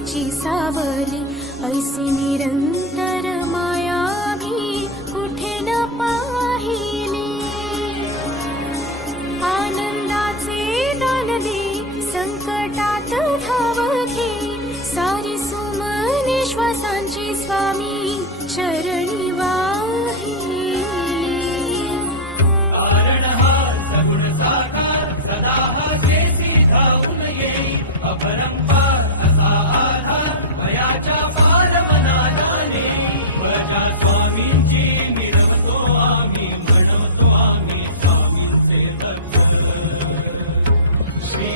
कृपेची सावली, ऐसी निरंतर माया मी कुठे न पाहिली. आनंदाचे दान दे, संकटात धाव घे, सारी सुमने श्वासांची स्वामी चरणी वाहिली. श्री